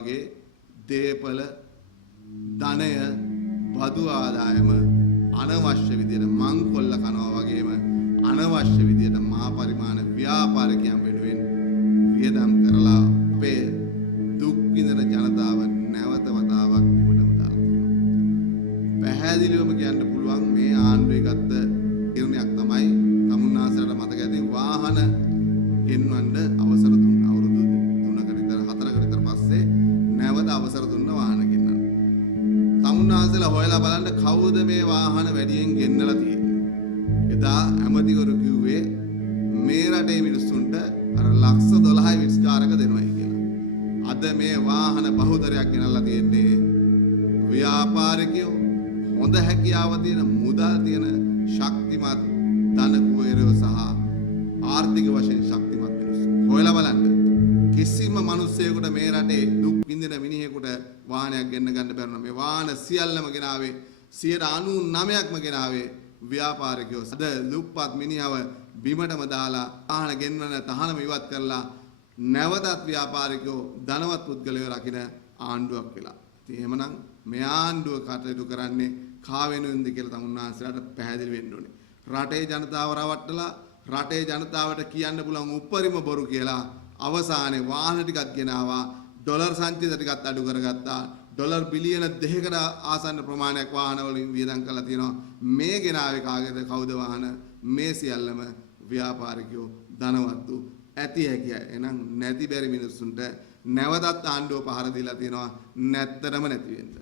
ගේ දේපල ධනය බදු ආදායම අනවශ්‍ය විදියට මංකොල්ල කනවා වගේම අනවශ්‍ය විදියට මහා පරිමාණ ව්‍යාපාරිකයන් වෙනුවෙන් වියදම් කරලා අපේ දුක් විඳින ජනතාව නැවත වතාවක් බිමටම දාලා තියෙනවා. පැහැදිලිවම කියන්න පුළුවන් මේ ආණ්ඩුවේ ගත්ත තීරණයක් තමයි තමුන්නාසලට මතක ඇති වාහන ගෙන්වන්න අවසර දුන්නා. අවුරුදු 3කට විතර 4කට විතර පස්සේ නැවත අවසර දුන්න වාහන ගෙන්නන්න. තමුන්නාසලා හොයලා බලන්න කවුද මේ වාහන වැඩියෙන් ගෙන්නලා තියෙන්නේ. එදා ඇමතිවරු කිව්වේ මේ රටේ මිනිස්සුන්ට අර ලක්ෂ 12යි විස්කාරක දෙනවයි කියලා. අද මේ වාහන බහුතරයක් ගෙනල්ලා තියෙන්නේ ව්‍යාපාරිකයෝ හොඳ හැකියාව තියෙන මුදල් තියෙන ශක්තිමත් ධන කුවේරයෝ සහ ආර්ථික වශයෙන් ශක්තිමත් මිනිස්සු. හොයලා බලන්න. කිසිම මිනිස්සෙකුට මේ රටේ දුක් විඳින මිනිහෙකුට වාහනයක් ගෙන්න ගන්න බැරුණා. මේ වාහන සියල්ලම ගෙනාවේ 99%ක්ම ගෙනාවේ ව්‍යාපාරිකයෝ. අද දුප්පත් මිනිහව බිමටම දාලා වාහන ගෙන්වන තහනම ඉවත් කරලා නැවතත් ව්‍යාපාරිකයෝ ධනවත් පුද්ගලයෝ රකින්න ආණ්ඩුවක් වෙලා. ඉතින් එහෙමනම් මේ ආණ්ඩුව කටයුතු කරන්නේ කා වෙනුවෙන්ද කියලා තමුන්නාන්සලාට පැහැදිලි වෙන්න ඕනේ. රටේ ජනතාව රවට්ටලා රටේ ජනතාවට කියන්න පුළුවන් උපරිම බොරු කියලා අවසානයේ වාහන ටිකක් ගෙනාවා. ඩොලර් සංචිත ටිකක් අඩු කරගත්තා. ඩොලර් බිලියන 2කට ආසන්න ප්‍රමාණයක් වාහන වලින් වියදම් කරලා තියෙනවා. මේ ගෙනාවේ කාගේද කවුද වාහන? මේ සියල්ලම ව්‍යාපාරිකයෝ ධනවත්තු ඇති හැකියි. එහෙනම් නැති බැරි මිනිස්සුන්ට නැවතත් ආණ්ඩුව පහර දීලා තියෙනවා නැත්තරම නැති වෙන්න.